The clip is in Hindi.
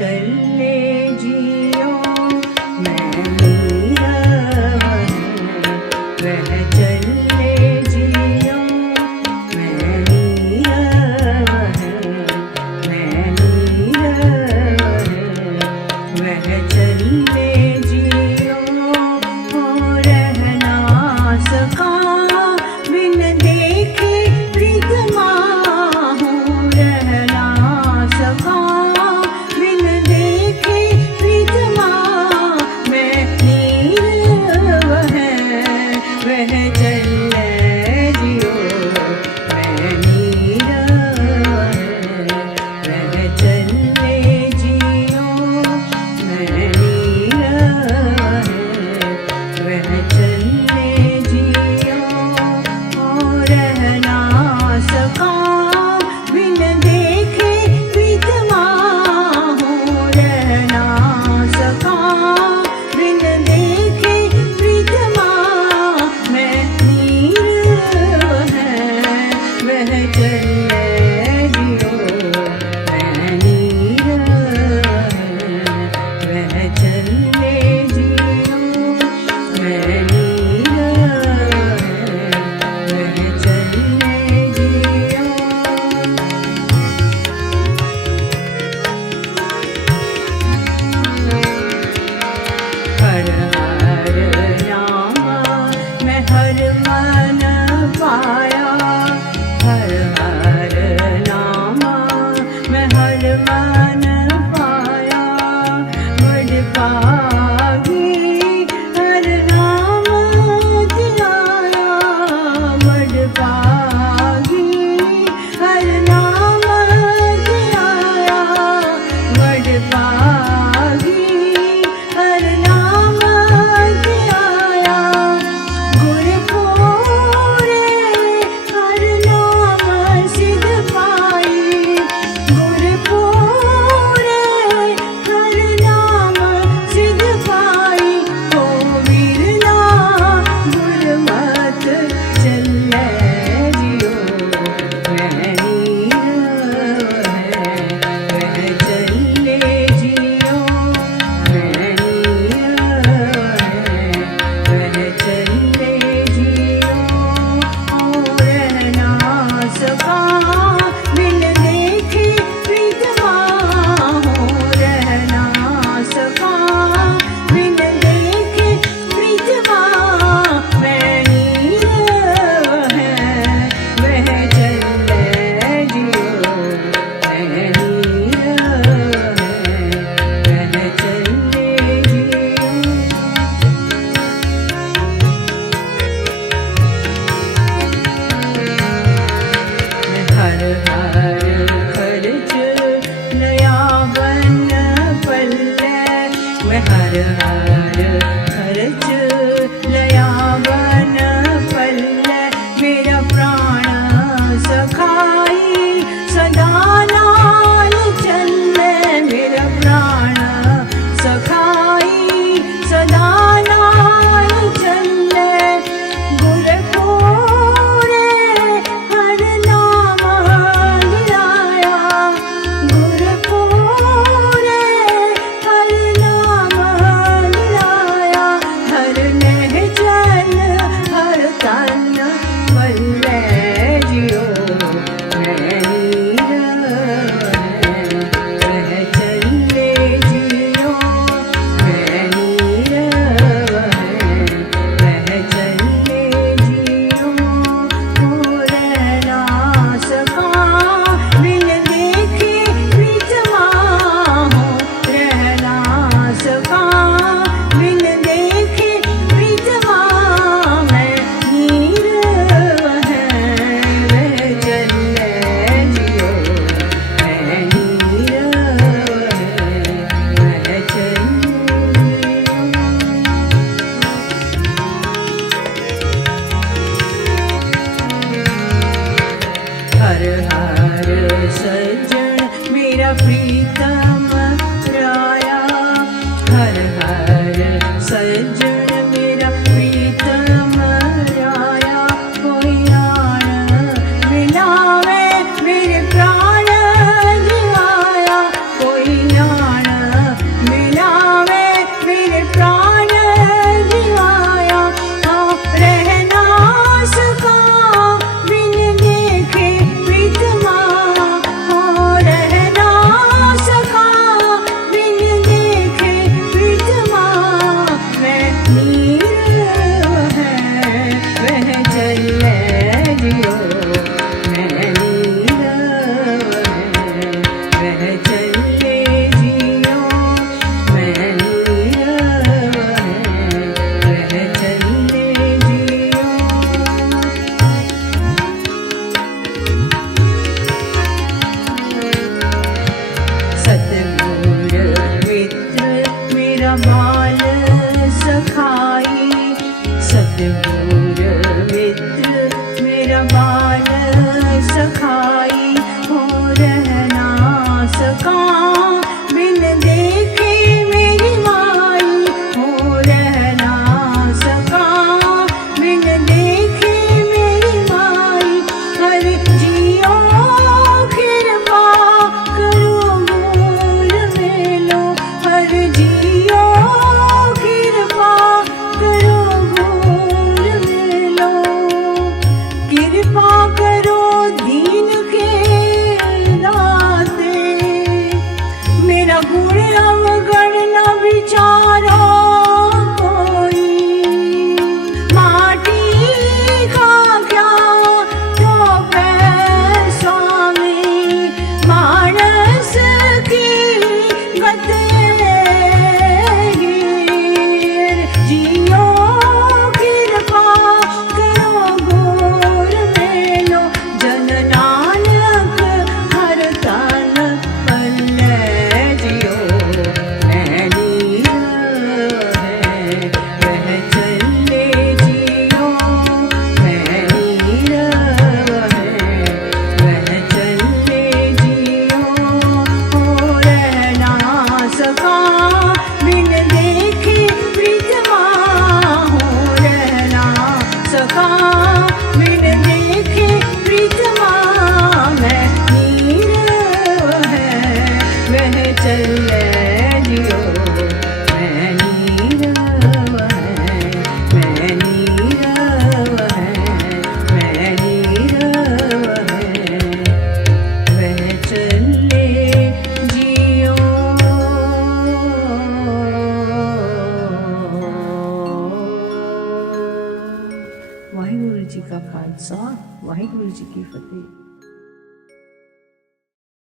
चले जियो मैं नीरव वह चले जियो मैं नीरव मैं नीरव वह चले जियो हो रह ना सका बिन देखे प्रीतमा हो रह ना सका बिन देखे प्रीतमा मैं नीरव वह चले जियो मैं नीरव वह चले जियो मैं नीरव वह चले जियो हो रह ना सका बिन देखे प्रीतमा हो रह ना सका बिन देखे प्रीतमा मैं नीरव वह चले जियो मैं नीरव वह चले जियो मैं नीरव वह चले जियो हर हर नामा मैं हर मन पाया हर हर नामा मैं हर मन पाया बड़ पागी हर नाम धियाया बड़ पागी हर नाम धियाया बड़ पागी हर नाम धियाया गुरपुरे हर नाम सिद्ध पाई गुरपुरे हर नाम सिद्ध पाई हो वीरना गुरमत चले जियो मैं नीरव वह चले जियो मैं नीरव वह चले जियो हो रह ना सका बिन देखे प्रीतमा हो रह ना सका बिन देखे प्रीतमा मैं नीरव वह चले जियो मैं नीरव वह चले जियो मैं हर हर खर्च नया बन पल्ले मैं हर हर खर्च नया बन पल्ले मेरा प्राण सखाई सदा नाल चले मेरा प्राण सखाई सदा नाल चले गुरपुरे हर नाम धियाया गुरपुरे हर नाम धियाया हर नह जल हर तन बल्ले जियो मैं नीरव वह चले जियो मैं नीरव वह चले जियो हो रह ना सका बिन देखे प्रीतमा हो रह ना सका बिन देखे प्रीतमा मैं नीरव वह चले जियो मैं नीरव वह चले हर हर सज्जन मेरा प्रीतम राया हर हर सज्जन मेरा प्रीतम राया कोई आन मिलावे मेरे प्राण जिया वह चले जियो मैं नीरव है वह चले जियो सतगुर मित्र मेरा बाल सखाई सतगुर मित्र मेरा बाल सखाई हो रहना सका बिन देखे मेरी माई हो रहना सका बिन देखे मेरी माई हर जियो कृपा करो मोर मेलो हर जियो कृपा करो मोर मेलो कृपा करो दीन के दाते मेरा गुण अवगण न विचारो कोई माटी का क्या तो पैसा में मानस की गते जियो कृपा करो गोर मेलो जन नानक हर तन पल्ले जियो मैं नीरव है वह चले जियो मैं नीरव है वह चले जियो हो रहना सका बिन देखे प्रीतमा हो रहना सका बिन देखे प्रीतमा मैं नीरव है वह चले जियो मैं नीरव है मैं नीरव है मैं नीरव है वह चले जियो वाहिगुरु जी का खालसा वाहिगुरु जी की फतेह।